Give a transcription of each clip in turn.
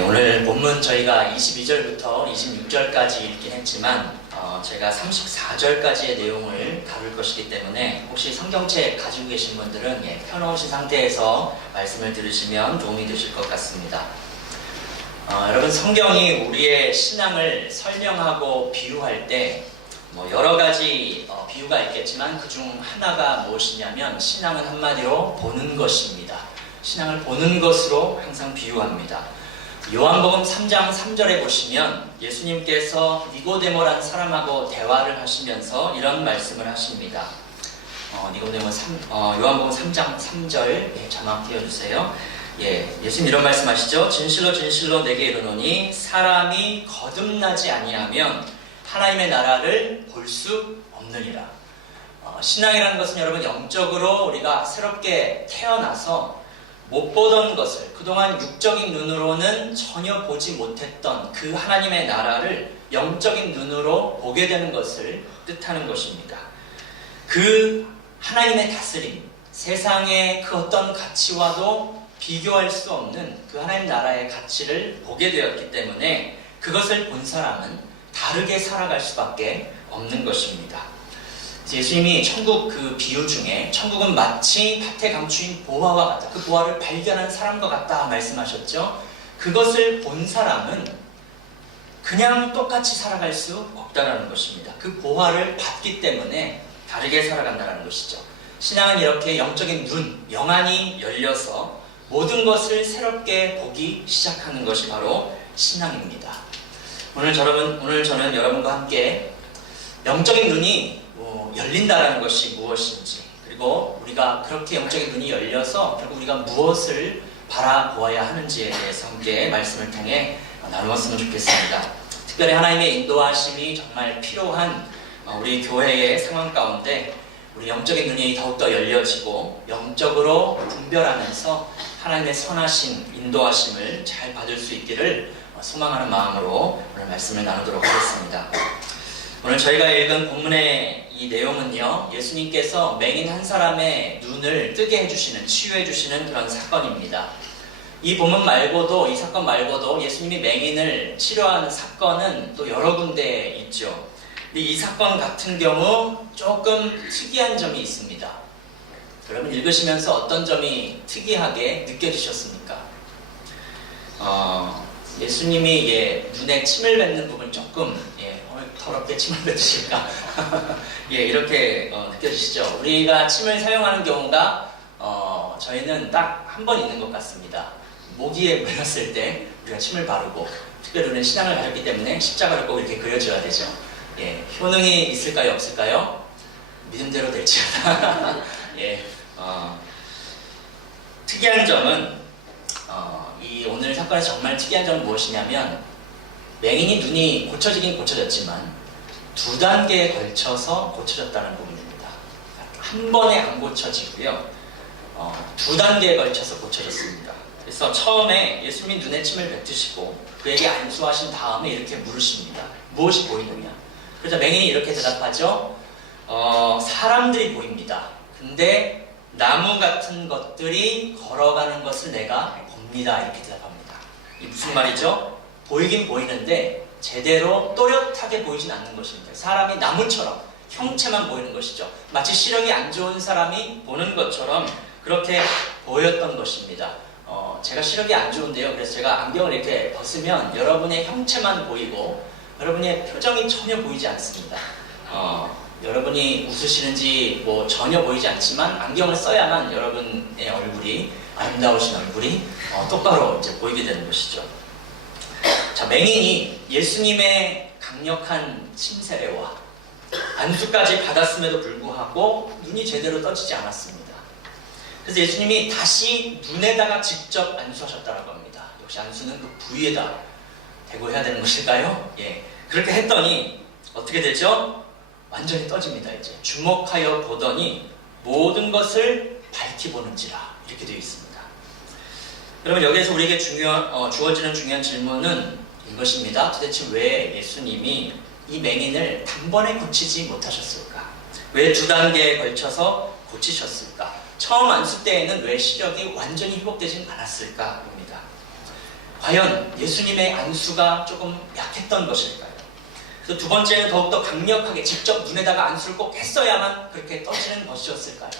오늘 본문 저희가 22절부터 26절까지 읽긴 했지만 제가 34절까지의 내용을 다룰 것이기 때문에 혹시 성경책 가지고 계신 분들은 펴놓으신 상태에서 말씀을 들으시면 도움이 되실 것 같습니다. 여러분, 성경이 우리의 신앙을 설명하고 비유할 때 여러 가지 비유가 있겠지만 그중 하나가 무엇이냐면 신앙은 한마디로 보는 것입니다. 신앙을 보는 것으로 항상 비유합니다. 요한복음 3장 3절에 보시면 예수님께서 니고데모라는 사람하고 대화를 하시면서 이런 말씀을 하십니다. 요한복음 3장 3절 자막 띄워주세요. 예수님 이런 말씀하시죠. 진실로 진실로 내게 이르노니 사람이 거듭나지 아니하면 하나님의 나라를 볼 수 없느니라. 신앙이라는 것은 여러분 영적으로 우리가 새롭게 태어나서 못 보던 것을 그동안 육적인 눈으로는 전혀 보지 못했던 그 하나님의 나라를 영적인 눈으로 보게 되는 것을 뜻하는 것입니다. 그 하나님의 다스림, 세상의 그 어떤 가치와도 비교할 수 없는 그 하나님 나라의 가치를 보게 되었기 때문에 그것을 본 사람은 다르게 살아갈 수밖에 없는 것입니다. 예수님이 천국 그 비유 중에 천국은 마치 밭에 감추인 보화와 같다, 그 보화를 발견한 사람과 같다 말씀하셨죠. 그것을 본 사람은 그냥 똑같이 살아갈 수 없다라는 것입니다. 그 보화를 받기 때문에 다르게 살아간다는 것이죠. 신앙은 이렇게 영적인 눈, 영안이 열려서 모든 것을 새롭게 보기 시작하는 것이 바로 신앙입니다. 오늘 저는 여러분과 함께 영적인 눈이 열린다라는 것이 무엇인지, 그리고 우리가 그렇게 영적인 눈이 열려서 결국 우리가 무엇을 바라보아야 하는지에 대해서 함께 말씀을 통해 나누었으면 좋겠습니다. 특별히 하나님의 인도하심이 정말 필요한 우리 교회의 상황 가운데 우리 영적인 눈이 더욱더 열려지고 영적으로 분별하면서 하나님의 선하신 인도하심을 잘 받을 수 있기를 소망하는 마음으로 오늘 말씀을 나누도록 하겠습니다. 오늘 저희가 읽은 본문의 이 내용은요, 예수님께서 맹인 한 사람의 눈을 뜨게 해주시는, 치유해주시는 그런 사건입니다. 이 본문 말고도, 이 사건 말고도 예수님이 맹인을 치료하는 사건은 또 여러 군데 있죠. 이 사건 같은 경우 조금 특이한 점이 있습니다. 여러분 읽으시면서 어떤 점이 특이하게 느껴지셨습니까? 예수님이 눈에 침을 뱉는 부분 조금 더럽게 침을 뱉으실까? 이렇게 느껴지시죠? 우리가 침을 사용하는 경우가 저희는 딱 한 번 있는 것 같습니다. 모기에 물렸을 때 우리가 침을 바르고, 특별히 우리는 신앙을 가졌기 때문에 십자가를 꼭 이렇게 그려줘야 되죠. 효능이 있을까요? 없을까요? 믿음대로 될지어다. 특이한 점은 이 오늘 사건에서 정말 특이한 점은 무엇이냐면 맹인이 눈이 고쳐지긴 고쳐졌지만 두 단계에 걸쳐서 고쳐졌다는 부분입니다. 한 번에 안 고쳐지고요, 두 단계에 걸쳐서 고쳐졌습니다. 그래서 처음에 예수님이 눈에 침을 뱉으시고 그에게 안수하신 다음에 이렇게 물으십니다. 무엇이 보이느냐? 그래서 맹인이 이렇게 대답하죠. 사람들이 보입니다. 근데 나무 같은 것들이 걸어가는 것을 내가 봅니다. 이렇게 대답합니다. 이 무슨 말이죠? 보이긴 보이는데 제대로 또렷하게 보이진 않는 것입니다. 사람이 나무처럼 형체만 보이는 것이죠. 마치 시력이 안 좋은 사람이 보는 것처럼 그렇게 보였던 것입니다. 제가 시력이 안 좋은데요. 그래서 제가 안경을 이렇게 벗으면 여러분의 형체만 보이고 여러분의 표정이 전혀 보이지 않습니다. 여러분이 웃으시는지 전혀 보이지 않지만 안경을 써야만 여러분의 얼굴이, 아름다우신 얼굴이 똑바로 이제 보이게 되는 것이죠. 자, 맹인이 예수님의 강력한 침세례와 안수까지 받았음에도 불구하고 눈이 제대로 떠지지 않았습니다. 그래서 예수님이 다시 눈에다가 직접 안수하셨다고 합니다. 역시 안수는 그 부위에다 대고 해야 되는 것일까요? 그렇게 했더니 어떻게 되죠? 완전히 떠집니다. 이제 주목하여 보더니 모든 것을 밝히 보는지라, 이렇게 되어 있습니다. 여러분, 여기에서 우리에게 주어지는 중요한 질문은 이것입니다. 도대체 왜 예수님이 이 맹인을 단번에 고치지 못하셨을까? 왜 두 단계에 걸쳐서 고치셨을까? 처음 안수 때에는 왜 시력이 완전히 회복되진 않았을까 봅니다. 과연 예수님의 안수가 조금 약했던 것일까요? 그래서 두 번째는 더욱더 강력하게 직접 눈에다가 안수를 꼭 했어야만 그렇게 떠지는 것이었을까요?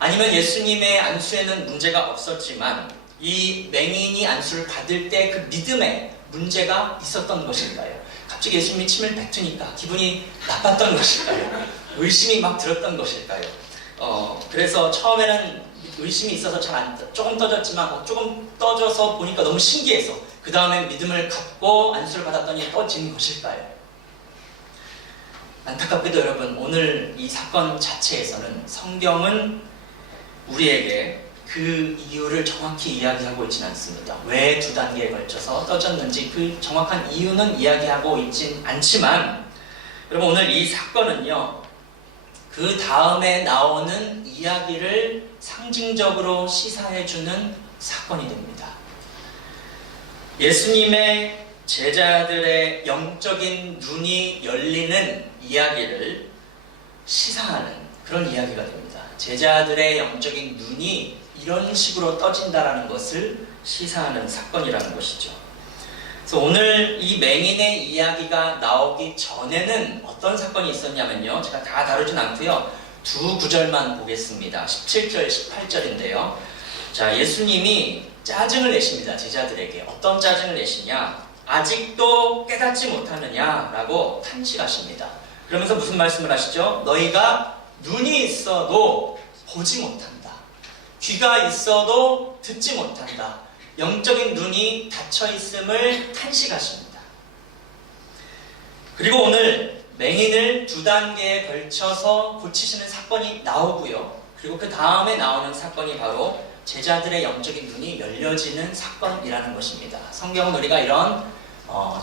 아니면 예수님의 안수에는 문제가 없었지만 이 맹인이 안수를 받을 때 그 믿음에 문제가 있었던 것일까요? 갑자기 예수님이 침을 뱉으니까 기분이 나빴던 것일까요? 의심이 막 들었던 것일까요? 그래서 처음에는 의심이 있어서 조금 떠졌지만 조금 떠져서 보니까 너무 신기해서 그 다음에 믿음을 갖고 안수를 받았더니 떠진 것일까요? 안타깝게도 여러분, 오늘 이 사건 자체에서는 성경은 우리에게 그 이유를 정확히 이야기하고 있지는 않습니다. 왜 두 단계에 걸쳐서 떠졌는지 그 정확한 이유는 이야기하고 있진 않지만, 여러분 오늘 이 사건은요, 그 다음에 나오는 이야기를 상징적으로 시사해주는 사건이 됩니다. 예수님의 제자들의 영적인 눈이 열리는 이야기를 시사하는 그런 이야기가 됩니다. 제자들의 영적인 눈이 이런 식으로 떠진다라는 것을 시사하는 사건이라는 것이죠. 그래서 오늘 이 맹인의 이야기가 나오기 전에는 어떤 사건이 있었냐면요, 제가 다 다루진 않고요, 두 구절만 보겠습니다. 17절, 18절인데요. 자, 예수님이 짜증을 내십니다. 제자들에게. 어떤 짜증을 내시냐? 아직도 깨닫지 못하느냐라고 탄식하십니다. 그러면서 무슨 말씀을 하시죠? 너희가 눈이 있어도 보지 못한다. 귀가 있어도 듣지 못한다. 영적인 눈이 닫혀 있음을 탄식하십니다. 그리고 오늘 맹인을 두 단계에 걸쳐서 고치시는 사건이 나오고요. 그리고 그 다음에 나오는 사건이 바로 제자들의 영적인 눈이 열려지는 사건이라는 것입니다. 성경은 우리가 이런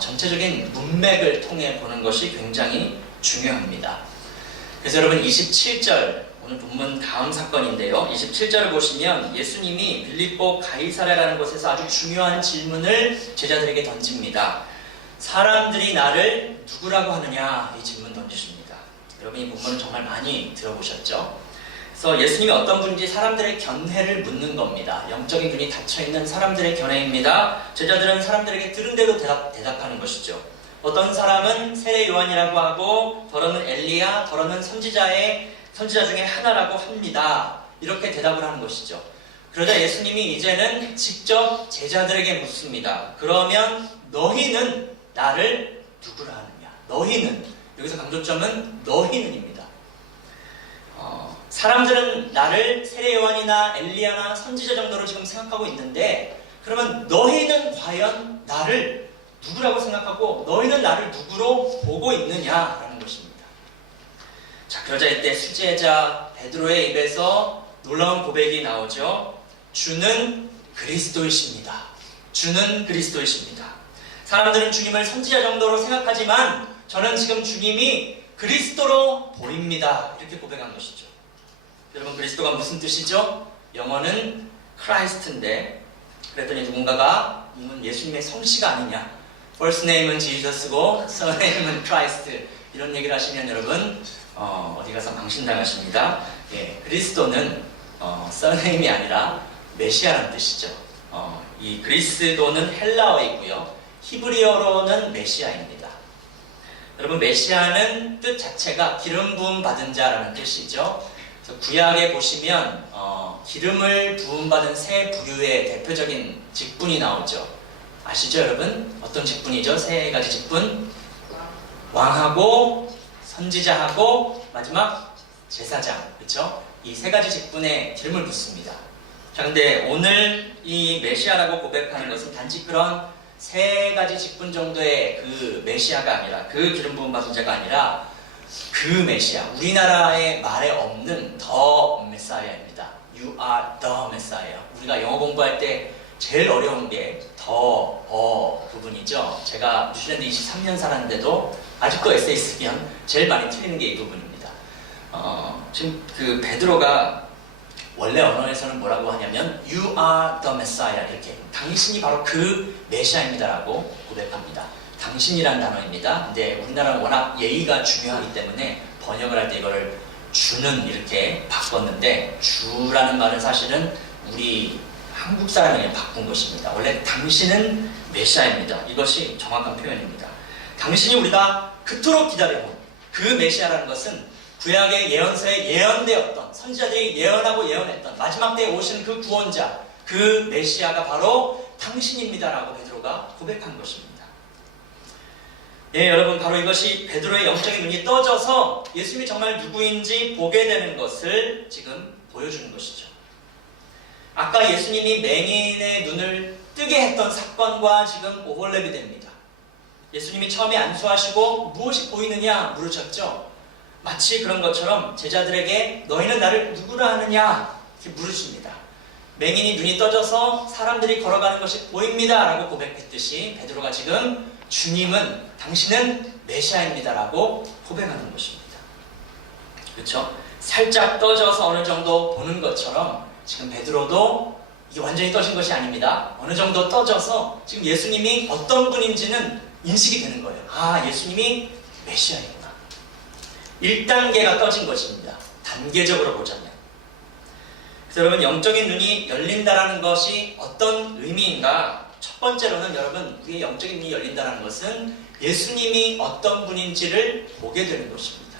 전체적인 문맥을 통해 보는 것이 굉장히 중요합니다. 그래서 여러분 27절, 오늘 본문 다음 사건인데요. 27절을 보시면 예수님이 빌립보 가이사랴라는 곳에서 아주 중요한 질문을 제자들에게 던집니다. 사람들이 나를 누구라고 하느냐? 이 질문 던지십니다. 여러분 이 본문을 정말 많이 들어보셨죠? 그래서 예수님이 어떤 분인지 사람들의 견해를 묻는 겁니다. 영적인 눈이 닫혀있는 사람들의 견해입니다. 제자들은 사람들에게 들은 대로 대답하는 것이죠. 어떤 사람은 세례 요한이라고 하고, 더러는 엘리야, 더러는 선지자 중에 하나라고 합니다. 이렇게 대답을 하는 것이죠. 그러자 예수님이 이제는 직접 제자들에게 묻습니다. 그러면 너희는 나를 누구라 하느냐? 너희는, 여기서 강조점은 너희는입니다. 사람들은 나를 세례 요한이나 엘리야나 선지자 정도로 지금 생각하고 있는데, 그러면 너희는 과연 나를 누구라고 생각하고 너희는 나를 누구로 보고 있느냐라는 것입니다. 자, 그러자 이때 수제자 베드로의 입에서 놀라운 고백이 나오죠. 주는 그리스도이십니다. 주는 그리스도이십니다. 사람들은 주님을 선지자 정도로 생각하지만 저는 지금 주님이 그리스도로 보입니다. 이렇게 고백한 것이죠. 여러분, 그리스도가 무슨 뜻이죠? 영어는 크라이스트인데, 그랬더니 누군가가 이건 예수님의 성씨가 아니냐, first name은 지저스고 surname은 크라이스트, 이런 얘기를 하시면 여러분 어디 가서 망신당하십니다. 예, 그리스도는 surname이 아니라 메시아라는 뜻이죠. 이 그리스도는 헬라어이고요, 히브리어로는 메시아입니다. 여러분, 메시아는 뜻 자체가 기름 부음 받은 자라는 뜻이죠. 그래서 구약에 보시면 기름을 부음받은 세 부류의 대표적인 직분이 나오죠. 아시죠, 여러분? 어떤 직분이죠? 세 가지 직분. 왕하고, 선지자하고, 마지막 제사장. 그렇죠? 이 세 가지 직분에 기름을 붓습니다. 자, 근데 오늘 이 메시아라고 고백하는 것은 단지 그런 세 가지 직분 정도의 그 메시아가 아니라, 그 기름 부음 받은 자가 아니라 그 메시아, 우리나라의 말에 없는 더 메사이아입니다. You are the Messiah. 우리가 영어 공부할 때 제일 어려운 게 더 부분이죠. 제가 뉴질랜드 23년 살았는데도 아직도 에세이 쓰면 제일 많이 틀리는 게 이 부분입니다. 지금 그 베드로가 원래 언어에서는 뭐라고 하냐면 You are the Messiah, 이렇게 당신이 바로 그 메시아입니다라고 고백합니다. 당신이란 단어입니다. 근데 우리나라는 워낙 예의가 중요하기 때문에 번역을 할 때 이거를 주는 이렇게 바꿨는데, 주라는 말은 사실은 우리 한국 사람에게 바꾼 것입니다. 원래 당신은 메시아입니다. 이것이 정확한 표현입니다. 당신이 우리가 그토록 기다려온 그 메시아라는 것은 구약의 예언서에 예언되었던, 선지자들이 예언하고 예언했던 마지막 때에 오시는 그 구원자, 그 메시아가 바로 당신입니다라고 베드로가 고백한 것입니다. 예, 여러분, 바로 이것이 베드로의 영적인 눈이 떠져서 예수님이 정말 누구인지 보게 되는 것을 지금 보여주는 것이죠. 아까 예수님이 맹인의 눈을 뜨게 했던 사건과 지금 오버랩이 됩니다. 예수님이 처음에 안수하시고 무엇이 보이느냐 물으셨죠. 마치 그런 것처럼 제자들에게 너희는 나를 누구라 하느냐 이렇게 물으십니다. 맹인이 눈이 떠져서 사람들이 걸어가는 것이 보입니다 라고 고백했듯이 베드로가 지금 주님은, 당신은 메시아입니다 라고 고백하는 것입니다. 그렇죠? 살짝 떠져서 어느 정도 보는 것처럼 지금 베드로도 이게 완전히 떠진 것이 아닙니다. 어느 정도 떠져서 지금 예수님이 어떤 분인지는 인식이 되는 거예요. 아, 예수님이 메시아이구나. 1단계가 떠진 것입니다. 단계적으로 보자면. 그래서 여러분, 영적인 눈이 열린다라는 것이 어떤 의미인가? 첫 번째로는 여러분, 그의 영적인 눈이 열린다는 것은 예수님이 어떤 분인지를 보게 되는 것입니다.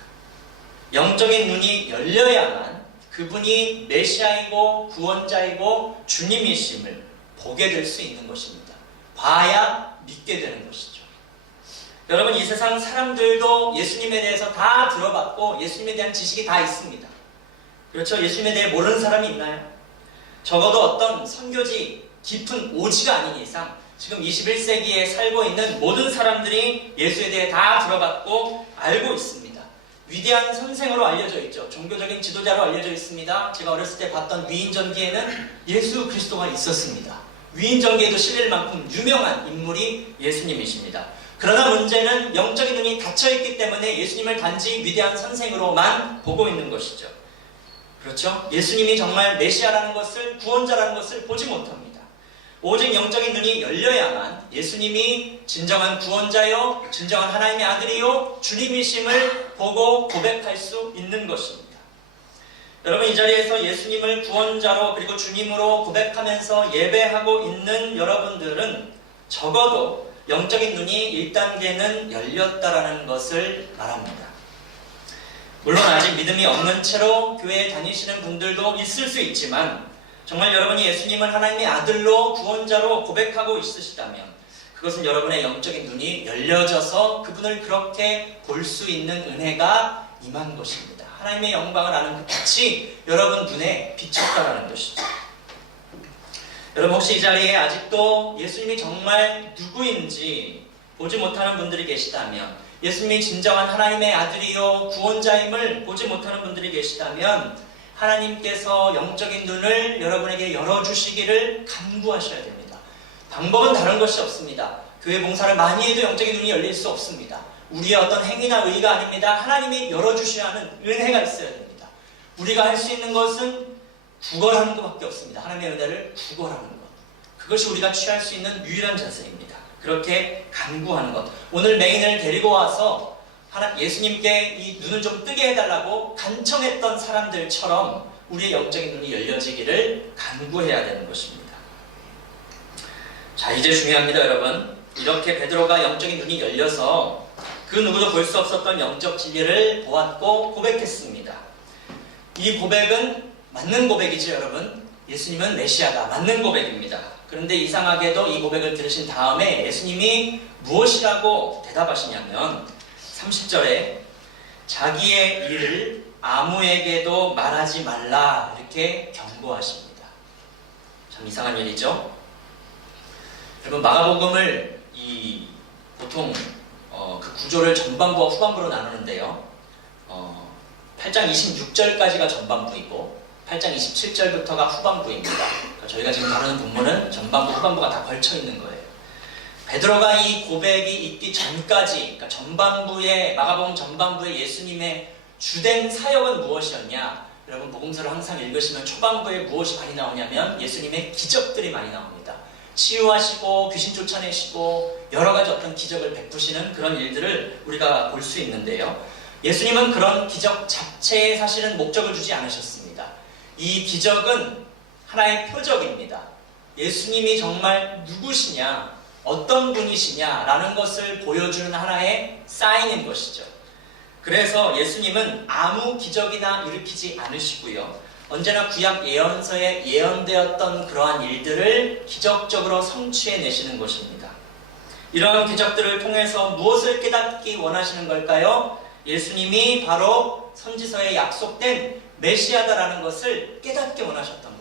영적인 눈이 열려야만 그분이 메시아이고 구원자이고 주님이심을 보게 될 수 있는 것입니다. 봐야 믿게 되는 것이죠. 여러분, 이 세상 사람들도 예수님에 대해서 다 들어봤고 예수님에 대한 지식이 다 있습니다. 그렇죠? 예수님에 대해 모르는 사람이 있나요? 적어도 어떤 선교지 깊은 오지가 아닌 이상 지금 21세기에 살고 있는 모든 사람들이 예수에 대해 다 들어봤고 알고 있습니다. 위대한 선생으로 알려져 있죠. 종교적인 지도자로 알려져 있습니다. 제가 어렸을 때 봤던 위인전기에는 예수 그리스도가 있었습니다. 위인전기에도 실릴 만큼 유명한 인물이 예수님이십니다. 그러나 문제는 영적인 눈이 닫혀있기 때문에 예수님을 단지 위대한 선생으로만 보고 있는 것이죠. 그렇죠? 예수님이 정말 메시아라는 것을, 구원자라는 것을 보지 못합니다. 오직 영적인 눈이 열려야만 예수님이 진정한 구원자요, 진정한 하나님의 아들이요, 주님이심을 보고 고백할 수 있는 것입니다. 여러분, 이 자리에서 예수님을 구원자로 그리고 주님으로 고백하면서 예배하고 있는 여러분들은 적어도 영적인 눈이 1단계는 열렸다라는 것을 말합니다. 물론 아직 믿음이 없는 채로 교회에 다니시는 분들도 있을 수 있지만 정말 여러분이 예수님을 하나님의 아들로 구원자로 고백하고 있으시다면 그것은 여러분의 영적인 눈이 열려져서 그분을 그렇게 볼 수 있는 은혜가 임한 것입니다. 하나님의 영광을 아는 그 빛이 여러분 눈에 비쳤다라는 것이죠. 여러분, 혹시 이 자리에 아직도 예수님이 정말 누구인지 보지 못하는 분들이 계시다면, 예수님이 진정한 하나님의 아들이요 구원자임을 보지 못하는 분들이 계시다면 하나님께서 영적인 눈을 여러분에게 열어주시기를 간구하셔야 됩니다. 방법은 다른 것이 없습니다. 교회 봉사를 많이 해도 영적인 눈이 열릴 수 없습니다. 우리의 어떤 행위나 의가 아닙니다. 하나님이 열어주셔야 하는 은혜가 있어야 됩니다. 우리가 할 수 있는 것은 구걸하는 것밖에 없습니다. 하나님의 은혜를 구걸하는 것. 그것이 우리가 취할 수 있는 유일한 자세입니다. 그렇게 간구하는 것. 오늘 맹인을 데리고 와서 예수님께 이 눈을 좀 뜨게 해달라고 간청했던 사람들처럼 우리의 영적인 눈이 열려지기를 간구해야 되는 것입니다. 자, 이제 중요합니다, 여러분. 이렇게 베드로가 영적인 눈이 열려서 그 누구도 볼 수 없었던 영적 진리를 보았고 고백했습니다. 이 고백은 맞는 고백이죠, 여러분. 예수님은 메시아다. 맞는 고백입니다. 그런데 이상하게도 이 고백을 들으신 다음에 예수님이 무엇이라고 대답하시냐면 30절에 자기의 일을 아무에게도 말하지 말라 이렇게 경고하십니다. 참 이상한 일이죠. 여러분, 마가복음을 보통 그 구조를 전반부와 후반부로 나누는데요. 8장 26절까지가 전반부이고 8장 27절부터가 후반부입니다. 그러니까 저희가 지금 다루는 본문은 전반부, 후반부가 다 걸쳐 있는 거예요. 베드로가 이 고백이 있기 전까지, 그러니까 전반부에, 마가복음 전반부에 예수님의 주된 사역은 무엇이었냐? 여러분, 복음서를 항상 읽으시면 초반부에 무엇이 많이 나오냐면 예수님의 기적들이 많이 나옵니다. 치유하시고 귀신 쫓아내시고 여러 가지 어떤 기적을 베푸시는 그런 일들을 우리가 볼 수 있는데요. 예수님은 그런 기적 자체에 사실은 목적을 주지 않으셨습니다. 이 기적은 하나의 표적입니다. 예수님이 정말 누구시냐, 어떤 분이시냐라는 것을 보여주는 하나의 사인인 것이죠. 그래서 예수님은 아무 기적이나 일으키지 않으시고요. 언제나 구약 예언서에 예언되었던 그러한 일들을 기적적으로 성취해내시는 것입니다. 이러한 기적들을 통해서 무엇을 깨닫기 원하시는 걸까요? 예수님이 바로 선지서에 약속된 메시아다라는 것을 깨닫게 원하셨던 거예요.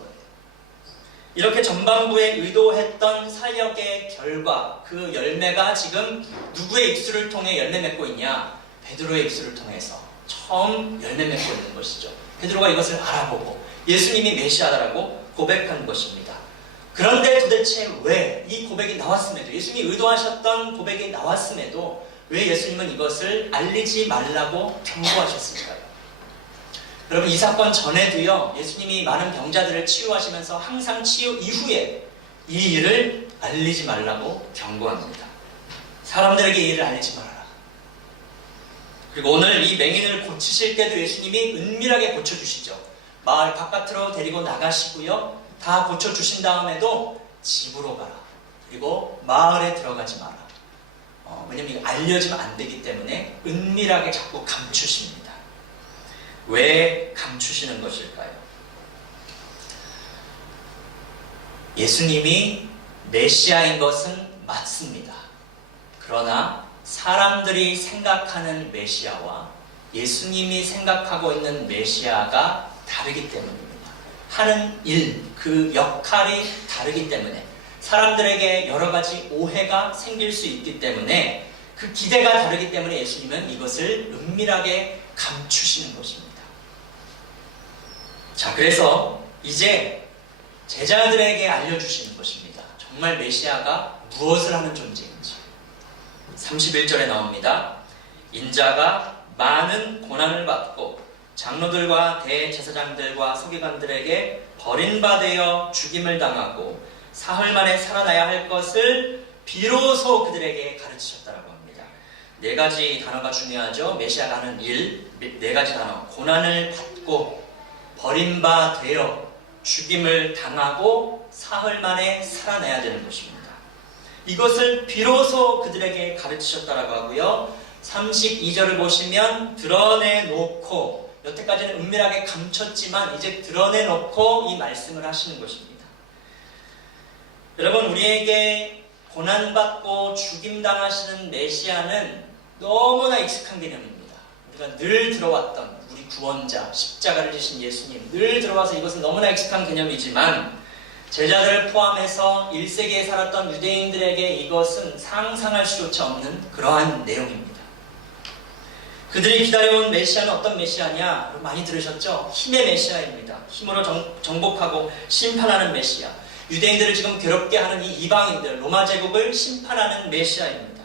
이렇게 전반부에 의도했던 사역의 결과, 그 열매가 지금 누구의 입술을 통해 열매 맺고 있냐? 베드로의 입술을 통해서 처음 열매 맺고 있는 것이죠. 베드로가 이것을 알아보고 예수님이 메시아다라고 고백한 것입니다. 그런데 도대체 왜 이 고백이 나왔음에도, 예수님이 의도하셨던 고백이 나왔음에도 왜 예수님은 이것을 알리지 말라고 경고하셨을까요? 여러분, 이 사건 전에도요, 예수님이 많은 병자들을 치유하시면서 항상 치유 이후에 이 일을 알리지 말라고 경고합니다. 사람들에게 이 일을 알리지 말아라. 그리고 오늘 이 맹인을 고치실 때도 예수님이 은밀하게 고쳐주시죠. 마을 바깥으로 데리고 나가시고요, 다 고쳐주신 다음에도 집으로 가라. 그리고 마을에 들어가지 마라. 왜냐면 이거 알려지면 안 되기 때문에 은밀하게 자꾸 감추십니다. 왜 감추시는 것일까요? 예수님이 메시아인 것은 맞습니다. 그러나 사람들이 생각하는 메시아와 예수님이 생각하고 있는 메시아가 다르기 때문입니다. 하는 일, 그 역할이 다르기 때문에 사람들에게 여러 가지 오해가 생길 수 있기 때문에 그 기대가 다르기 때문에 예수님은 이것을 은밀하게 감추시는 것입니다. 자, 그래서 이제 제자들에게 알려주시는 것입니다. 정말 메시아가 무엇을 하는 존재인지. 31절에 나옵니다. 인자가 많은 고난을 받고 장로들과 대제사장들과 서기관들에게 버림받아 죽임을 당하고 사흘 만에 살아나야 할 것을 비로소 그들에게 가르치셨다라고 합니다. 네 가지 단어가 중요하죠. 메시아가 하는 일, 네 가지 단어. 고난을 받고 버림받아 죽임을 당하고 사흘 만에 살아나야 되는 것입니다. 이것을 비로소 그들에게 가르치셨다라고 하고요. 32절을 보시면 드러내놓고, 여태까지는 은밀하게 감췄지만 이제 드러내놓고 이 말씀을 하시는 것입니다. 여러분, 우리에게 고난받고 죽임당하시는 메시아는 너무나 익숙한 개념입니다. 우리가 늘 들어왔던 우리 구원자, 십자가를 지신 예수님, 늘 들어와서 이것은 너무나 익숙한 개념이지만 제자들을 포함해서 1세기에 살았던 유대인들에게 이것은 상상할 수조차 없는 그러한 내용입니다. 그들이 기다려온 메시아는 어떤 메시아냐? 많이 들으셨죠? 힘의 메시아입니다. 힘으로 정복하고 심판하는 메시아. 유대인들을 지금 괴롭게 하는 이 이방인들, 로마 제국을 심판하는 메시아입니다.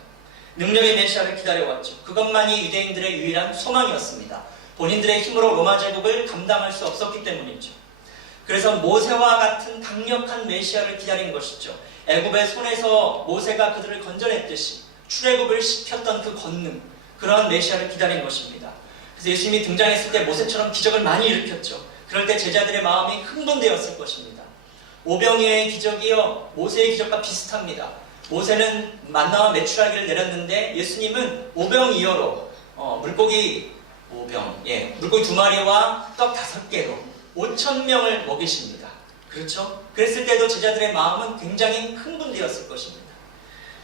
능력의 메시아를 기다려왔죠. 그것만이 유대인들의 유일한 소망이었습니다. 본인들의 힘으로 로마 제국을 감당할 수 없었기 때문이죠. 그래서 모세와 같은 강력한 메시아를 기다린 것이죠. 애굽의 손에서 모세가 그들을 건져냈듯이 출애굽을 시켰던 그 권능, 그런 메시아를 기다린 것입니다. 그래서 예수님이 등장했을 때 모세처럼 기적을 많이 일으켰죠. 그럴 때 제자들의 마음이 흥분되었을 것입니다. 오병이어의 기적이요, 모세의 기적과 비슷합니다. 모세는 만나와 메추라기를 내렸는데 예수님은 오병이어로 물고기 2마리와 떡 5개로 5,000명을 먹이십니다. 그렇죠? 그랬을 때도 제자들의 마음은 굉장히 흥분되었을 것입니다.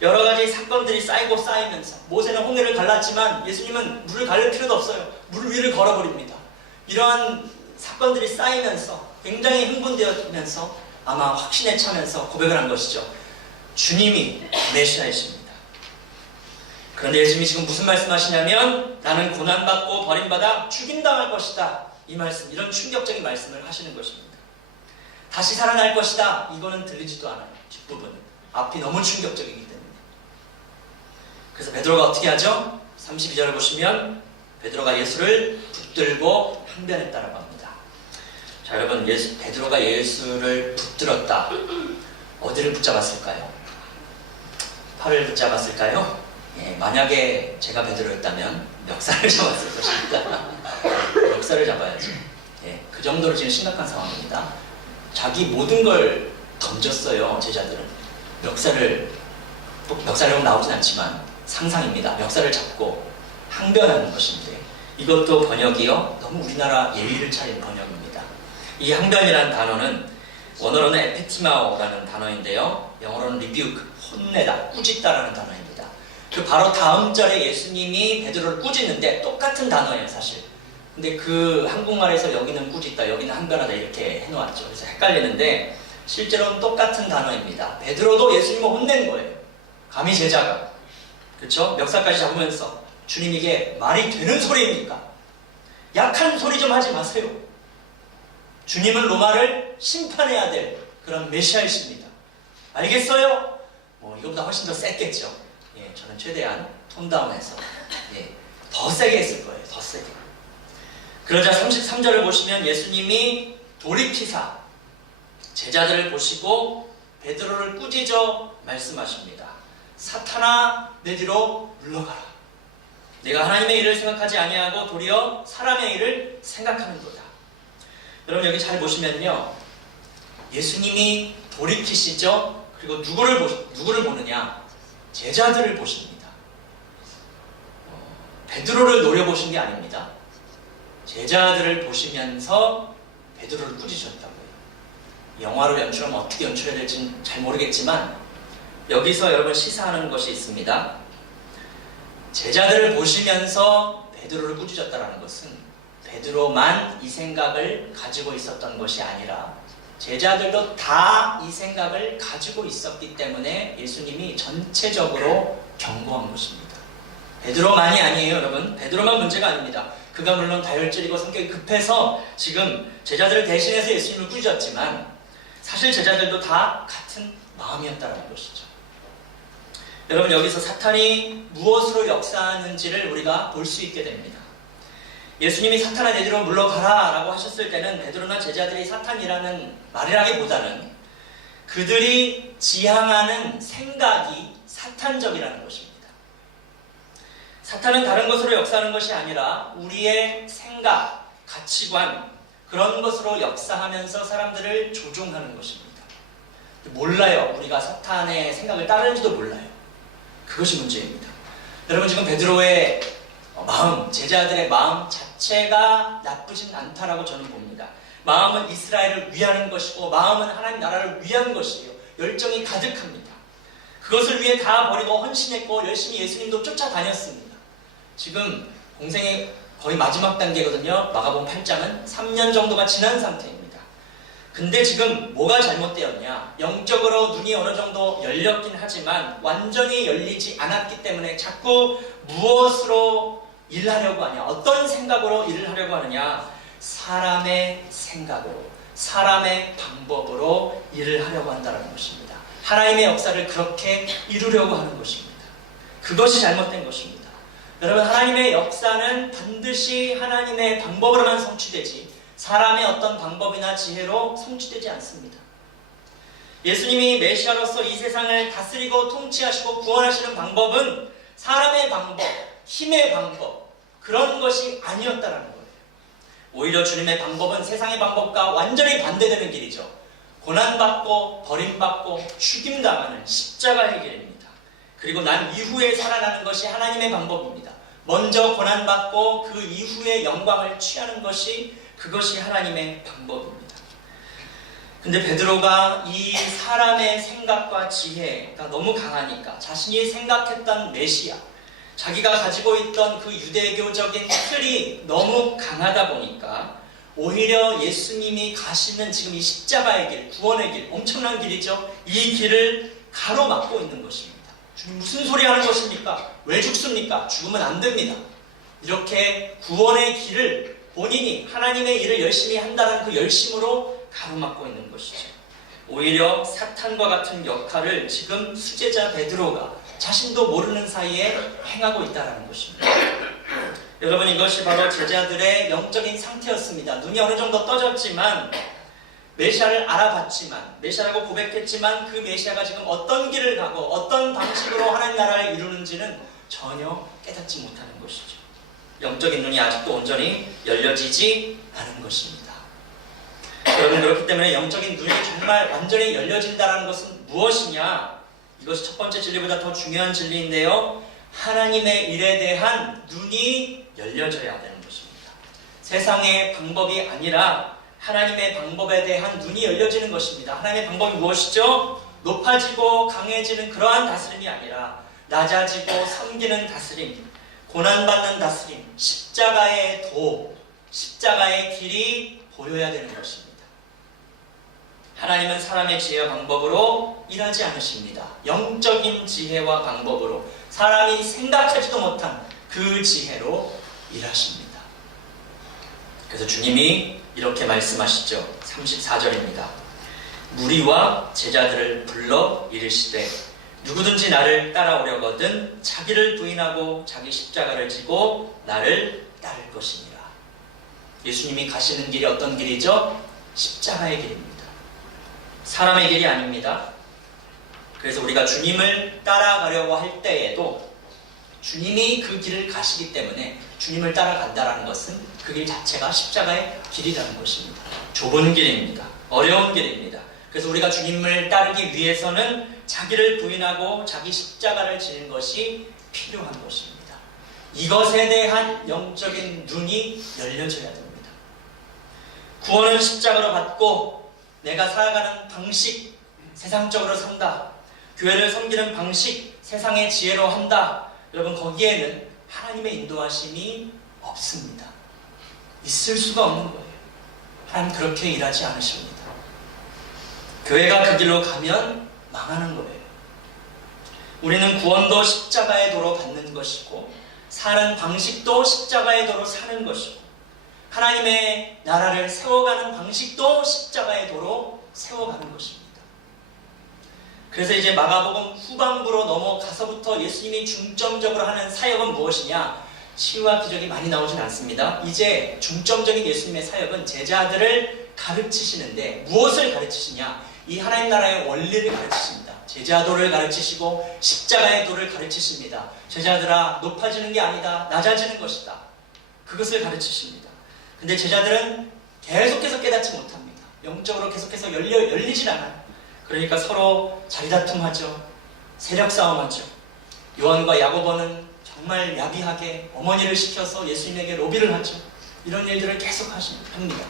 여러 가지 사건들이 쌓이고 쌓이면서 모세는 홍해를 갈랐지만 예수님은 물을 갈릴 필요도 없어요. 물 위를 걸어버립니다. 이러한 사건들이 쌓이면서 굉장히 흥분되면서 아마 확신에 차면서 고백을 한 것이죠. 주님이 메시아이십니다. 그런데 예수님이 지금 무슨 말씀하시냐면 나는 고난받고 버림받아 죽임당할 것이다. 이 말씀, 이런 충격적인 말씀을 하시는 것입니다. 다시 살아날 것이다. 이거는 들리지도 않아요. 뒷부분은. 앞이 너무 충격적이기 때문에. 그래서 베드로가 어떻게 하죠? 32절을 보시면 베드로가 예수를 붙들고 항변했다라고 합니다. 자, 여러분, 베드로가 예수를 붙들었다. 어디를 붙잡았을까요? 팔을 붙잡았을까요? 예, 만약에 제가 베드로였다면 멱살을 잡았을 것입니다. 멱살을 잡아야죠. 예, 그 정도로 지금 심각한 상황입니다. 자기 모든 걸 던졌어요. 제자들은 멱살을 나오진 않지만 상상입니다. 멱살을 잡고 항변하는 것인데, 이것도 번역이요 너무 우리나라 예의를 차린 번역입니다. 이 항변이라는 단어는 원어로는 에피티마오라는 단어인데요, 영어로는 rebuke, 혼내다, 꾸짖다라는 단어입니다. 그 바로 다음 절에 예수님이 베드로를 꾸짖는데 똑같은 단어예요, 사실. 근데 그 한국말에서 여기는 꾸짖다, 여기는 항변하다 이렇게 해놓았죠. 그래서 헷갈리는데 실제로는 똑같은 단어입니다. 베드로도 예수님을 혼낸 거예요. 감히 제자가, 그렇죠? 멱살까지 잡으면서 주님, 이게 말이 되는 소리입니까? 약한 소리 좀 하지 마세요. 주님은 로마를 심판해야 될 그런 메시아이십니다. 알겠어요? 이거보다 훨씬 더 셌겠죠. 예, 저는 최대한 톤다운해서 더 세게 했을 거예요. 더 세게. 그러자 33절을 보시면 예수님이 돌이키사 제자들을 보시고 베드로를 꾸짖어 말씀하십니다. 사탄아, 내 뒤로 물러가라. 내가 하나님의 일을 생각하지 아니하고 도리어 사람의 일을 생각하는 거다. 여러분 여기 잘 보시면요, 예수님이 돌이키시죠. 그리고 누구를 보느냐? 제자들을 보십니다. 베드로를 노려보신 게 아닙니다. 제자들을 보시면서 베드로를 꾸짖으셨다고요. 영화로 연출하면 어떻게 연출해야 될지는 잘 모르겠지만 여기서 여러분 시사하는 것이 있습니다. 제자들을 보시면서 베드로를 꾸짖었다는 것은 베드로만 이 생각을 가지고 있었던 것이 아니라 제자들도 다 이 생각을 가지고 있었기 때문에 예수님이 전체적으로 경고한 것입니다. 베드로만이 아니에요, 여러분. 베드로만 문제가 아닙니다. 그가 물론 다혈질이고 성격이 급해서 지금 제자들을 대신해서 예수님을 꾸짖었지만 사실 제자들도 다 같은 마음이었다는 것이죠. 여러분 여기서 사탄이 무엇으로 역사하는지를 우리가 볼 수 있게 됩니다. 예수님이 사탄아 내 뒤로 물러가라 라고 하셨을 때는 베드로나 제자들이 사탄이라는 말이라기보다는 그들이 지향하는 생각이 사탄적이라는 것입니다. 사탄은 다른 것으로 역사하는 것이 아니라 우리의 생각, 가치관, 그런 것으로 역사하면서 사람들을 조종하는 것입니다. 몰라요. 우리가 사탄의 생각을 따르는지도 몰라요. 그것이 문제입니다. 여러분 지금 베드로의 마음, 제자들의 마음 자체가 나쁘진 않다라고 저는 봅니다. 마음은 이스라엘을 위하는 것이고 마음은 하나님 나라를 위한 것이에요. 열정이 가득합니다. 그것을 위해 다 버리고 헌신했고 열심히 예수님도 쫓아다녔습니다. 지금 공생의 거의 마지막 단계거든요. 마가복음 8장은 3년 정도가 지난 상태입니다. 근데 지금 뭐가 잘못되었냐? 영적으로 눈이 어느 정도 열렸긴 하지만 완전히 열리지 않았기 때문에 자꾸 무엇으로 일하려고 하냐? 어떤 생각으로 일을 하려고 하느냐? 사람의 생각으로, 사람의 방법으로 일을 하려고 한다는 것입니다. 하나님의 역사를 그렇게 이루려고 하는 것입니다. 그것이 잘못된 것입니다. 여러분 하나님의 역사는 반드시 하나님의 방법으로만 성취되지 사람의 어떤 방법이나 지혜로 성취되지 않습니다. 예수님이 메시아로서 이 세상을 다스리고 통치하시고 구원하시는 방법은 사람의 방법, 힘의 방법, 그런 것이 아니었다는 거예요. 오히려 주님의 방법은 세상의 방법과 완전히 반대되는 길이죠. 고난받고 버림받고 죽임당하는 십자가의 길입니다. 그리고 난 이후에 살아나는 것이 하나님의 방법입니다. 먼저 고난받고 그 이후에 영광을 취하는 것이 그것이 하나님의 방법입니다. 근데 베드로가 이 사람의 생각과 지혜가 너무 강하니까 자신이 생각했던 메시아, 자기가 가지고 있던 그 유대교적인 틀이 너무 강하다 보니까 오히려 예수님이 가시는 지금 이 십자가의 길, 구원의 길, 엄청난 길이죠. 이 길을 가로막고 있는 것입니다. 주님 무슨 소리 하는 것입니까? 왜 죽습니까? 죽으면 안 됩니다. 이렇게 구원의 길을 본인이 하나님의 일을 열심히 한다는 그 열심으로 가로막고 있는 것이죠. 오히려 사탄과 같은 역할을 지금 수제자 베드로가 자신도 모르는 사이에 행하고 있다는 것입니다. 여러분 이것이 바로 제자들의 영적인 상태였습니다. 눈이 어느 정도 떠졌지만 메시아를 알아봤지만 메시아라고 고백했지만 그 메시아가 지금 어떤 길을 가고 어떤 방식으로 하나님 나라를 이루는지는 전혀 깨닫지 못하는 것이죠. 영적인 눈이 아직도 온전히 열려지지 않은 것입니다. 여러분, 그렇기 때문에 영적인 눈이 정말 완전히 열려진다는 것은 무엇이냐? 이것이 첫 번째 진리보다 더 중요한 진리인데요. 하나님의 일에 대한 눈이 열려져야 되는 것입니다. 세상의 방법이 아니라 하나님의 방법에 대한 눈이 열려지는 것입니다. 하나님의 방법이 무엇이죠? 높아지고 강해지는 그러한 다스림이 아니라 낮아지고 섬기는 다스림, 고난받는 다스림, 십자가의 도, 십자가의 길이 보여야 되는 것입니다. 하나님은 사람의 지혜와 방법으로 일하지 않으십니다. 영적인 지혜와 방법으로, 사람이 생각하지도 못한 그 지혜로 일하십니다. 그래서 주님이 이렇게 말씀하시죠. 34절입니다. 무리와 제자들을 불러 이르시되 누구든지 나를 따라오려거든 자기를 부인하고 자기 십자가를 지고 나를 따를 것이니라. 예수님이 가시는 길이 어떤 길이죠? 십자가의 길입니다. 사람의 길이 아닙니다. 그래서 우리가 주님을 따라가려고 할 때에도 주님이 그 길을 가시기 때문에 주님을 따라간다는 것은 그 길 자체가 십자가의 길이라는 것입니다. 좁은 길입니다. 어려운 길입니다. 그래서 우리가 주님을 따르기 위해서는 자기를 부인하고 자기 십자가를 지는 것이 필요한 것입니다. 이것에 대한 영적인 눈이 열려져야 됩니다. 구원은 십자가로 받고 내가 살아가는 방식, 세상적으로 산다. 교회를 섬기는 방식, 세상의 지혜로 한다. 여러분, 거기에는 하나님의 인도하심이 없습니다. 있을 수가 없는 거예요. 하나님 그렇게 일하지 않으십니다. 교회가 그 길로 가면 망하는 거예요. 우리는 구원도 십자가의 도로 받는 것이고 사는 방식도 십자가의 도로 사는 것이고 하나님의 나라를 세워가는 방식도 십자가의 도로 세워가는 것입니다. 그래서 이제 마가복음 후반부로 넘어가서부터 예수님이 중점적으로 하는 사역은 무엇이냐? 치유와 기적이 많이 나오진 않습니다. 이제 중점적인 예수님의 사역은 제자들을 가르치시는데 무엇을 가르치시냐? 이 하나님 나라의 원리를 가르치십니다. 제자도를 가르치시고 십자가의 도를 가르치십니다. 제자들아, 높아지는 게 아니다. 낮아지는 것이다. 그것을 가르치십니다. 근데 제자들은 계속해서 깨닫지 못합니다. 영적으로 계속해서 열리질 않아요. 그러니까 서로 자리다툼하죠. 세력싸움하죠. 요한과 야고보는 정말 야비하게 어머니를 시켜서 예수님에게 로비를 하죠. 이런 일들을 계속 합니다.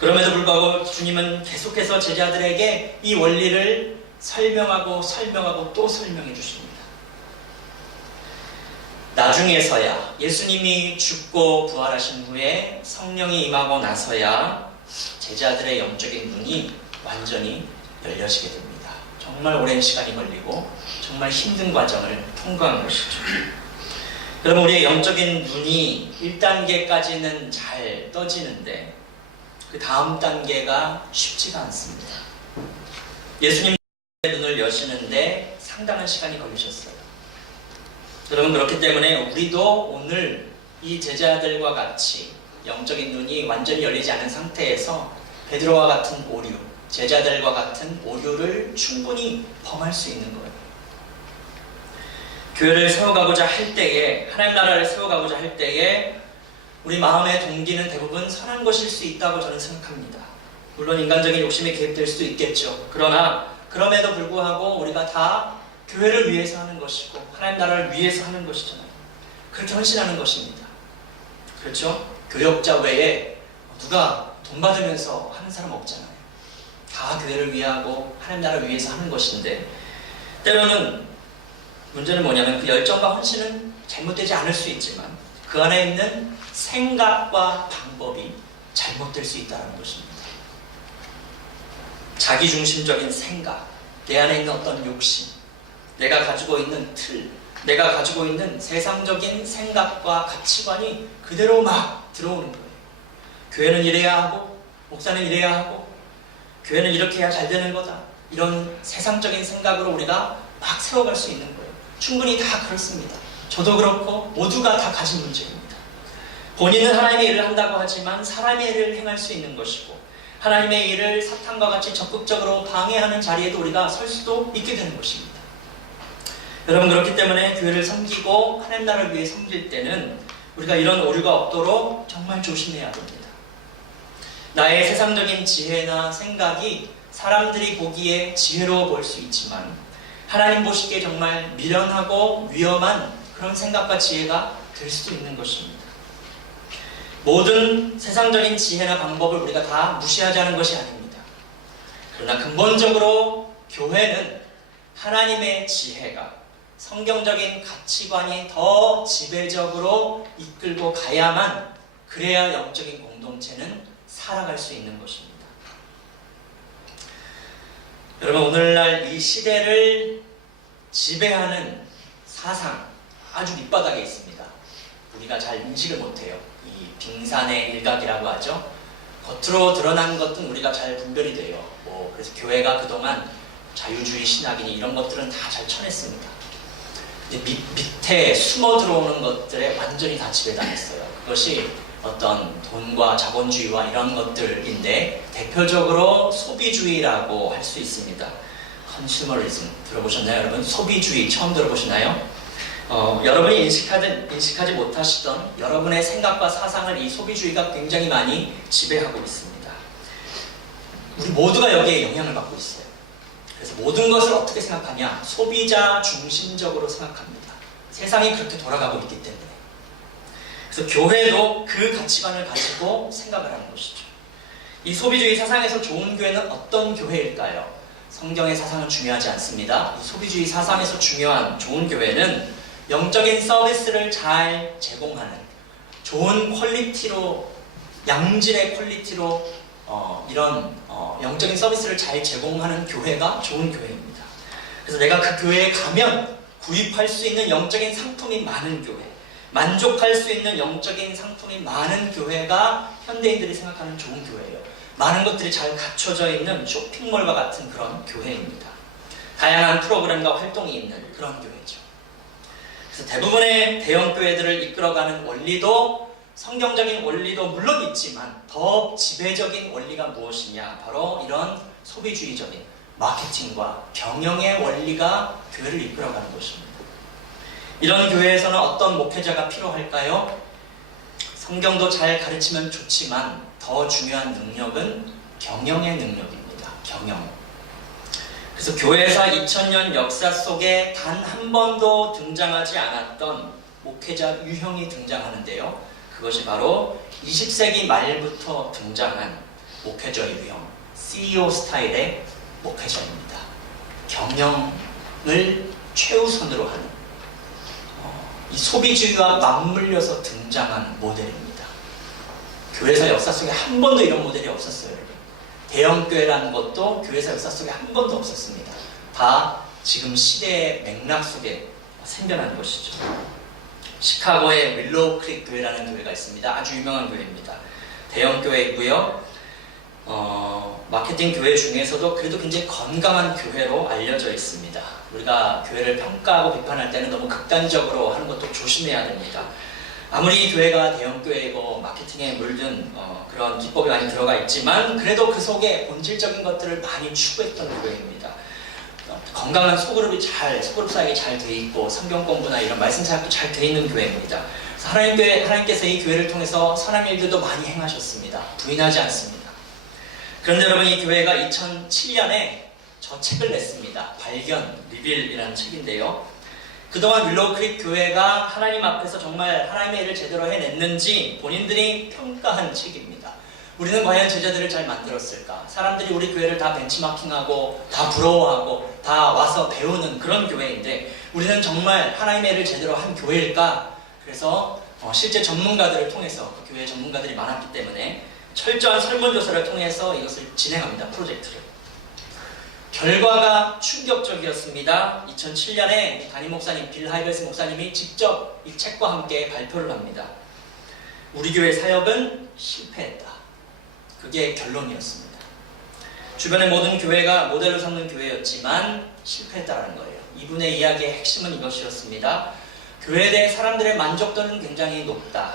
그럼에도 불구하고 주님은 계속해서 제자들에게 이 원리를 설명하고 또 설명해 주십니다. 나중에서야 예수님이 죽고 부활하신 후에 성령이 임하고 나서야 제자들의 영적인 눈이 완전히 열려지게 됩니다. 정말 오랜 시간이 걸리고 정말 힘든 과정을 통과한 것이죠. 여러분, 우리의 영적인 눈이 1단계까지는 잘 떠지는데 그 다음 단계가 쉽지가 않습니다. 예수님 눈을 여시는데 상당한 시간이 걸리셨어요. 여러분, 그렇기 때문에 우리도 오늘 이 제자들과 같이 영적인 눈이 완전히 열리지 않은 상태에서 베드로와 같은 오류, 제자들과 같은 오류를 충분히 범할 수 있는 거예요. 교회를 세워가고자 할 때에, 하나님 나라를 세워가고자 할 때에 우리 마음의 동기는 대부분 선한 것일 수 있다고 저는 생각합니다. 물론 인간적인 욕심이 개입될 수도 있겠죠. 그러나 그럼에도 불구하고 우리가 다 교회를 위해서 하는 것이고 하나님 나라를 위해서 하는 것이잖아요. 그렇게 헌신하는 것입니다. 그렇죠? 교역자 외에 누가 돈 받으면서 하는 사람 없잖아요. 다 교회를 위하고 하나님 나라를 위해서 하는 것인데 때로는 문제는 뭐냐면 그 열정과 헌신은 잘못되지 않을 수 있지만 그 안에 있는 생각과 방법이 잘못될 수 있다는 것입니다. 자기중심적인 생각, 내 안에 있는 어떤 욕심, 내가 가지고 있는 틀, 내가 가지고 있는 세상적인 생각과 가치관이 그대로 막 들어오는 거예요. 교회는 이래야 하고 목사는 이래야 하고 교회는 이렇게 해야 잘 되는 거다. 이런 세상적인 생각으로 우리가 막 세워갈 수 있는 거예요. 충분히 다 그렇습니다. 저도 그렇고 모두가 다 가진 문제입니다. 본인은 하나님의 일을 한다고 하지만 사람의 일을 행할 수 있는 것이고 하나님의 일을 사탄과 같이 적극적으로 방해하는 자리에도 우리가 설 수도 있게 되는 것입니다. 여러분, 그렇기 때문에 교회를 섬기고 하나님 나라를 위해 섬길 때는 우리가 이런 오류가 없도록 정말 조심해야 됩니다. 나의 세상적인 지혜나 생각이 사람들이 보기에 지혜로워 보일 수 있지만 하나님 보시기에 정말 미련하고 위험한 그런 생각과 지혜가 될 수도 있는 것입니다. 모든 세상적인 지혜나 방법을 우리가 다 무시하자는 것이 아닙니다. 그러나 근본적으로 교회는 하나님의 지혜가 성경적인 가치관이 더 지배적으로 이끌고 가야만 그래야 영적인 공동체는 살아갈 수 있는 것입니다. 여러분, 오늘날 이 시대를 지배하는 사상 아주 밑바닥에 있습니다. 우리가 잘 인식을 못해요. 이 빙산의 일각이라고 하죠. 겉으로 드러난 것은 우리가 잘 분별이 돼요. 그래서 교회가 그동안 자유주의 신학이니 이런 것들은 다 잘 쳐냈습니다. 이제 밑에 숨어 들어오는 것들에 완전히 다 지배당했어요. 그것이 어떤 돈과 자본주의와 이런 것들인데 대표적으로 소비주의라고 할 수 있습니다. 컨슈머리즘 들어보셨나요, 여러분? 소비주의 처음 들어보시나요? 여러분이 인식하지 못하시던 여러분의 생각과 사상을 이 소비주의가 굉장히 많이 지배하고 있습니다. 우리 모두가 여기에 영향을 받고 있어요. 그래서 모든 것을 어떻게 생각하냐? 소비자 중심적으로 생각합니다. 세상이 그렇게 돌아가고 있기 때문에. 그래서 교회도 그 가치관을 가지고 생각을 하는 것이죠. 이 소비주의 사상에서 좋은 교회는 어떤 교회일까요? 성경의 사상은 중요하지 않습니다. 이 소비주의 사상에서 중요한 좋은 교회는 영적인 서비스를 잘 제공하는 좋은 퀄리티로, 양질의 퀄리티로 이런 영적인 서비스를 잘 제공하는 교회가 좋은 교회입니다. 그래서 내가 그 교회에 가면 구입할 수 있는 영적인 상품이 많은 교회, 만족할 수 있는 영적인 상품이 많은 교회가 현대인들이 생각하는 좋은 교회예요. 많은 것들이 잘 갖춰져 있는 쇼핑몰과 같은 그런 교회입니다. 다양한 프로그램과 활동이 있는 그런 교회죠. 그래서 대부분의 대형 교회들을 이끌어가는 원리도 성경적인 원리도 물론 있지만 더 지배적인 원리가 무엇이냐? 바로 이런 소비주의적인 마케팅과 경영의 원리가 교회를 이끌어가는 것입니다. 이런 교회에서는 어떤 목회자가 필요할까요? 성경도 잘 가르치면 좋지만 더 중요한 능력은 경영의 능력입니다. 경영. 그래서 교회사 2000년 역사 속에 단 한 번도 등장하지 않았던 목회자 유형이 등장하는데요. 그것이 바로 20세기 말부터 등장한 목회자 유형, CEO 스타일의 목회자입니다. 경영을 최우선으로 하는 이 소비주의와 맞물려서 등장한 모델입니다. 교회사 역사 속에 한 번도 이런 모델이 없었어요. 대형교회라는 것도 교회사 역사 속에 한 번도 없었습니다. 다 지금 시대의 맥락 속에 생겨난 것이죠. 시카고의 윌로우 크릭 교회라는 교회가 있습니다. 아주 유명한 교회입니다. 대형교회이고요. 마케팅 교회 중에서도 그래도 굉장히 건강한 교회로 알려져 있습니다. 우리가 교회를 평가하고 비판할 때는 너무 극단적으로 하는 것도 조심해야 됩니다. 아무리 교회가 대형교회이고 마케팅에 물든 그런 기법이 많이 들어가 있지만 그래도 그 속에 본질적인 것들을 많이 추구했던 교회입니다. 건강한 소그룹 사역이 잘 돼 있고 성경 공부나 이런 말씀 사역도 잘 돼 있는 교회입니다. 하나님께서 이 교회를 통해서 선한 일들도 많이 행하셨습니다. 부인하지 않습니다. 그런데 여러분, 이 교회가 2007년에 저 책을 냈습니다. 발견, 리빌이라는 책인데요. 그동안 윌로우 크릭 교회가 하나님 앞에서 정말 하나님의 일을 제대로 해냈는지 본인들이 평가한 책입니다. 우리는 과연 제자들을 잘 만들었을까? 사람들이 우리 교회를 다 벤치마킹하고 다 부러워하고 다 와서 배우는 그런 교회인데 우리는 정말 하나님의 일을 제대로 한 교회일까? 그래서 실제 전문가들을 통해서 그 교회 전문가들이 많았기 때문에 철저한 설문조사를 통해서 이것을 진행합니다. 프로젝트를. 결과가 충격적이었습니다. 2007년에 담임 목사님 빌 하이벨스 목사님이 직접 이 책과 함께 발표를 합니다. 우리 교회 사역은 실패했다. 그게 결론이었습니다. 주변의 모든 교회가 모델로 삼는 교회였지만 실패했다는 거예요. 이분의 이야기의 핵심은 이것이었습니다. 교회에 대해 사람들의 만족도는 굉장히 높다.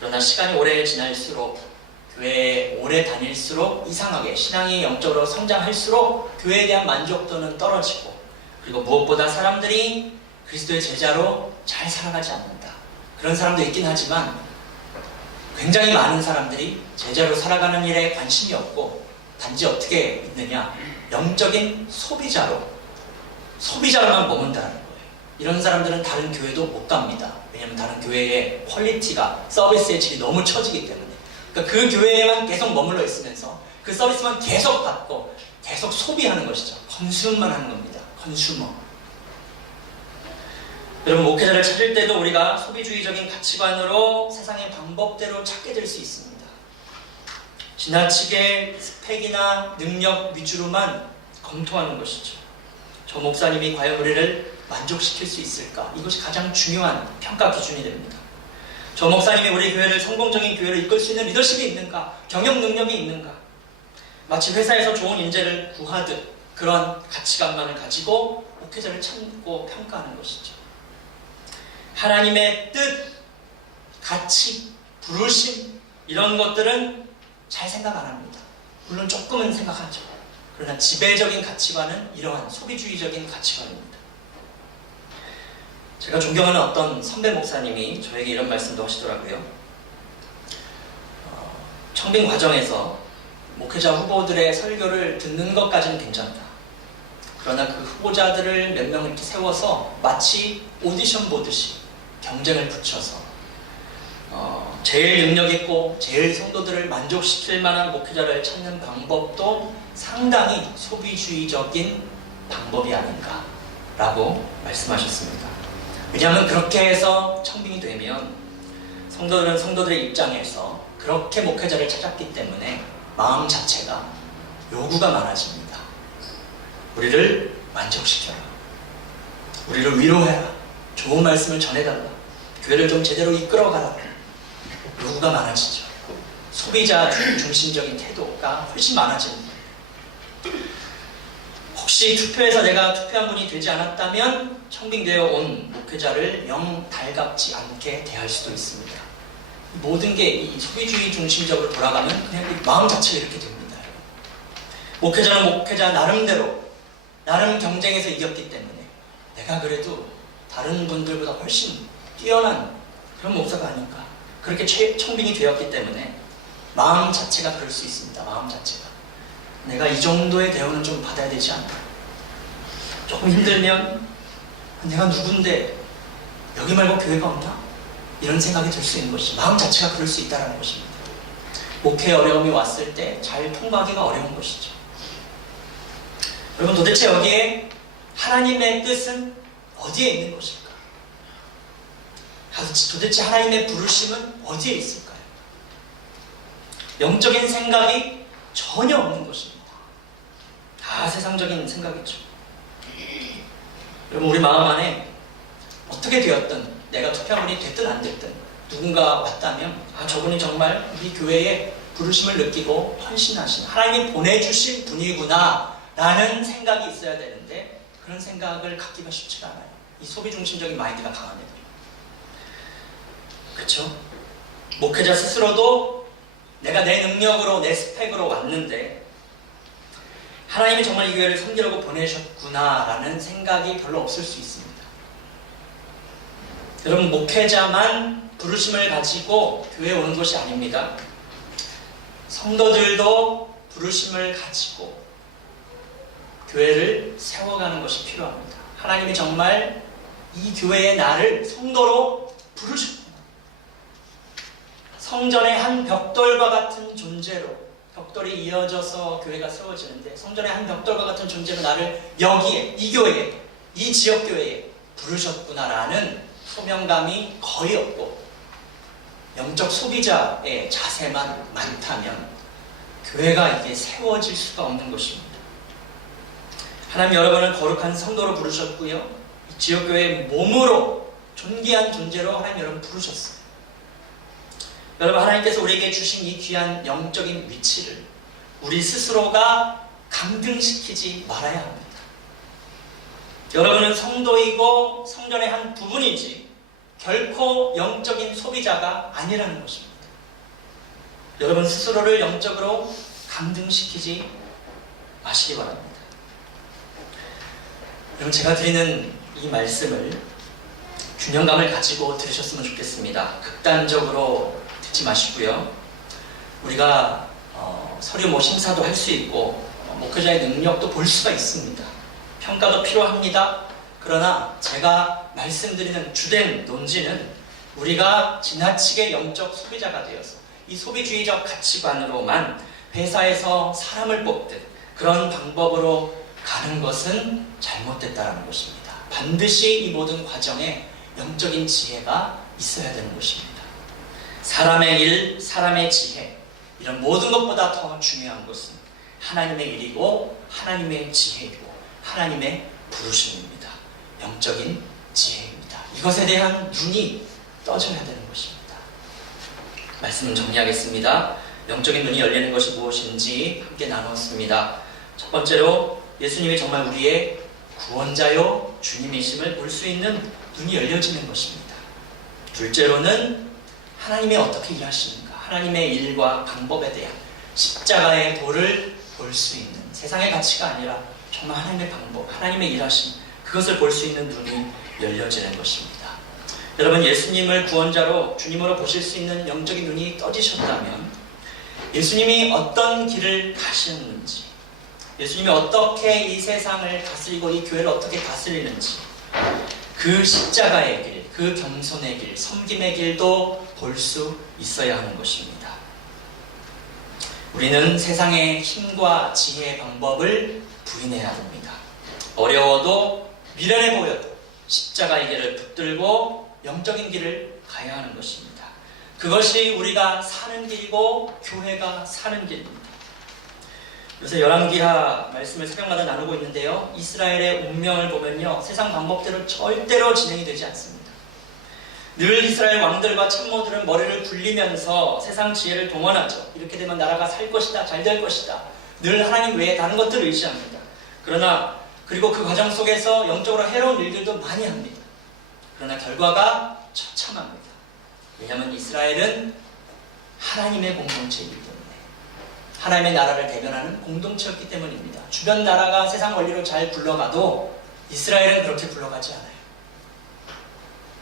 그러나 시간이 오래 지날수록 교회에 오래 다닐수록 이상하게 신앙이 영적으로 성장할수록 교회에 대한 만족도는 떨어지고 그리고 무엇보다 사람들이 그리스도의 제자로 잘 살아가지 않는다. 그런 사람도 있긴 하지만 굉장히 많은 사람들이 제자로 살아가는 일에 관심이 없고 단지 어떻게 있느냐, 영적인 소비자로만 머문다는 거예요. 이런 사람들은 다른 교회도 못 갑니다. 왜냐하면 다른 교회의 퀄리티가, 서비스의 질이 너무 처지기 때문에. 그러니까 그 교회에만 계속 머물러 있으면서 그 서비스만 계속 받고 계속 소비하는 것이죠. 컨슘만 하는 겁니다. 컨슈머. 여러분, 목회자를 찾을 때도 우리가 소비주의적인 가치관으로 세상의 방법대로 찾게 될 수 있습니다. 지나치게 스펙이나 능력 위주로만 검토하는 것이죠. 저 목사님이 과연 우리를 만족시킬 수 있을까? 이것이 가장 중요한 평가 기준이 됩니다. 저 목사님이 우리 교회를 성공적인 교회로 이끌 수 있는 리더십이 있는가? 경영 능력이 있는가? 마치 회사에서 좋은 인재를 구하듯 그런 가치관만을 가지고 목회자를 찾고 평가하는 것이죠. 하나님의 뜻, 가치, 부르심, 이런 것들은 잘 생각 안 합니다. 물론 조금은 생각하죠. 그러나 지배적인 가치관은 이러한 소비주의적인 가치관입니다. 제가 존경하는 어떤 선배 목사님이 저에게 이런 말씀도 하시더라고요. 청빙 과정에서 목회자 후보들의 설교를 듣는 것까지는 괜찮다. 그러나 그 후보자들을 몇 명 이렇게 세워서 마치 오디션 보듯이 경쟁을 붙여서 제일 능력 있고 제일 성도들을 만족시킬 만한 목회자를 찾는 방법도 상당히 소비주의적인 방법이 아닌가라고 말씀하셨습니다. 왜냐하면 그렇게 해서 청빙이 되면 성도들은 성도들의 입장에서 그렇게 목회자를 찾았기 때문에 마음 자체가 요구가 많아집니다. 우리를 만족시켜라. 우리를 위로해라. 좋은 말씀을 전해달라. 교회를 좀 제대로 이끌어가라. 요구가 많아지죠. 소비자 중심적인 태도가 훨씬 많아집니다. 혹시 투표에서 내가 투표한 분이 되지 않았다면 청빙되어 온 목회자를 영 달갑지 않게 대할 수도 있습니다. 모든 게 이 소비주의 중심적으로 돌아가면 그냥 마음 자체가 이렇게 됩니다. 목회자는 목회자 나름대로 나름 경쟁에서 이겼기 때문에 내가 그래도 다른 분들보다 훨씬 뛰어난 그런 목사가 아닐까. 그렇게 청빙이 되었기 때문에 마음 자체가 그럴 수 있습니다. 마음 자체가. 내가 이 정도의 대우는 좀 받아야 되지 않나. 조금 힘들면 내가 누군데 여기 말고 교회가 없나? 이런 생각이 들 수 있는 것이 마음 자체가 그럴 수 있다는 것입니다. 목회에 어려움이 왔을 때 잘 통과하기가 어려운 것이죠. 여러분, 도대체 여기에 하나님의 뜻은 어디에 있는 것일까? 도대체 하나님의 부르심은 어디에 있을까요? 영적인 생각이 전혀 없는 것입니다. 다 세상적인 생각이죠. 여러분, 우리 마음 안에 어떻게 되었든 내가 투표한 분이 됐든 안 됐든 누군가 왔다면 저분이 정말 우리 교회에 부르심을 느끼고 헌신하신 하나님이 보내주신 분이구나 라는 생각이 있어야 되는데 그런 생각을 갖기가 쉽지가 않아요. 이 소비중심적인 마인드가 강합니다. 그렇죠? 목회자 스스로도 내가 내 능력으로 내 스펙으로 왔는데 하나님이 정말 이 교회를 섬기려고 보내셨구나 라는 생각이 별로 없을 수 있습니다. 여러분, 목회자만 부르심을 가지고 교회에 오는 것이 아닙니다. 성도들도 부르심을 가지고 교회를 세워가는 것이 필요합니다. 하나님이 정말 이 교회의 나를 성도로 부르셨구나. 성전의 한 벽돌과 같은 존재로, 벽돌이 이어져서 교회가 세워지는데 성전의 한 벽돌과 같은 존재로 나를 여기에, 이 교회에, 이 지역교회에 부르셨구나라는 소명감이 거의 없고 영적 소비자의 자세만 많다면 교회가 이게 세워질 수가 없는 것입니다. 하나님 여러분을 거룩한 성도로 부르셨고요. 이 지역교회의 몸으로 존귀한 존재로 하나님 여러분 부르셨어요. 여러분, 하나님께서 우리에게 주신 이 귀한 영적인 위치를 우리 스스로가 강등시키지 말아야 합니다. 여러분은 성도이고 성전의 한 부분이지 결코 영적인 소비자가 아니라는 것입니다. 여러분 스스로를 영적으로 강등시키지 마시기 바랍니다. 여러분, 제가 드리는 이 말씀을 균형감을 가지고 들으셨으면 좋겠습니다. 극단적으로 듣지 마시고요. 우리가 서류 심사도 할 수 있고 목회자의 능력도 볼 수가 있습니다. 평가도 필요합니다. 그러나 제가 말씀드리는 주된 논지는 우리가 지나치게 영적 소비자가 되어서 이 소비주의적 가치관으로만 회사에서 사람을 뽑듯 그런 방법으로 가는 것은 잘못됐다는 것입니다. 반드시 이 모든 과정에 영적인 지혜가 있어야 되는 것입니다. 사람의 일, 사람의 지혜, 이런 모든 것보다 더 중요한 것은 하나님의 일이고 하나님의 지혜이고 하나님의 부르심입니다. 영적인 지혜입니다. 이것에 대한 눈이 떠져야 되는 것입니다. 말씀을 정리하겠습니다. 영적인 눈이 열리는 것이 무엇인지 함께 나눴습니다. 첫 번째로 예수님이 정말 우리의 구원자요 주님이심을 볼 수 있는 눈이 열려지는 것입니다. 둘째로는 하나님이 어떻게 일하시는가, 하나님의 일과 방법에 대한 십자가의 도를 볼 수 있는, 세상의 가치가 아니라 정말 하나님의 방법, 하나님의 일하심, 그것을 볼 수 있는 눈이 열려지는 것입니다. 여러분, 예수님을 구원자로 주님으로 보실 수 있는 영적인 눈이 떠지셨다면 예수님이 어떤 길을 가셨는지, 예수님이 어떻게 이 세상을 다스리고 이 교회를 어떻게 다스리는지, 그 십자가의 길, 그 겸손의 길, 섬김의 길도 볼 수 있어야 하는 것입니다. 우리는 세상의 힘과 지혜의 방법을 부인해야 됩니다. 어려워도 미련해 보여도 십자가의 길을 붙들고 영적인 길을 가야 하는 것입니다. 그것이 우리가 사는 길이고 교회가 사는 길입니다. 요새 열왕기하 말씀을 새벽마다 나누고 있는데요, 이스라엘의 운명을 보면요, 세상 방법대로 절대로 진행이 되지 않습니다. 늘 이스라엘 왕들과 참모들은 머리를 굴리면서 세상 지혜를 동원하죠. 이렇게 되면 나라가 살 것이다, 잘 될 것이다. 늘 하나님 외에 다른 것들을 의지합니다. 그리고 그 과정 속에서 영적으로 해로운 일들도 많이 합니다. 그러나 결과가 처참합니다. 왜냐하면 이스라엘은 하나님의 공동체이기 때문에, 하나님의 나라를 대변하는 공동체였기 때문입니다. 주변 나라가 세상 원리로 잘 굴러가도 이스라엘은 그렇게 굴러가지 않아요.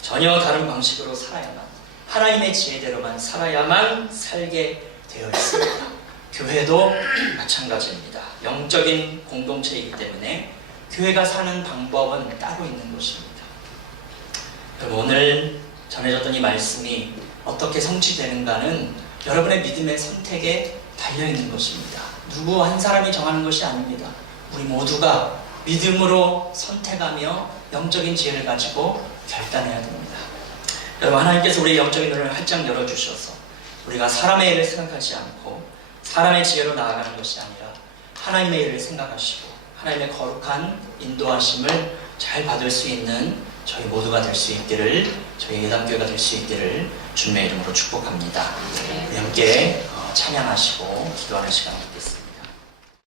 전혀 다른 방식으로 살아야만, 하나님의 지혜대로만 살아야만 살게 되어 있습니다. 교회도 마찬가지입니다. 영적인 공동체이기 때문에 교회가 사는 방법은 따로 있는 것입니다. 여러분, 오늘 전해졌던 이 말씀이 어떻게 성취되는가는 여러분의 믿음의 선택에 달려있는 것입니다. 누구 한 사람이 정하는 것이 아닙니다. 우리 모두가 믿음으로 선택하며 영적인 지혜를 가지고 결단해야 됩니다. 여러분, 하나님께서 우리의 영적인 눈을 활짝 열어주셔서 우리가 사람의 일을 생각하지 않고 사람의 지혜로 나아가는 것이 아니라 하나님의 일을 생각하시고 하나님의 거룩한 인도하심을 잘 받을 수 있는 저희 모두가 될 수 있기를, 저희 예담교회가 될 수 있기를 주님의 이름으로 축복합니다. 우리 함께 찬양하시고 기도하는 시간을 갖겠습니다.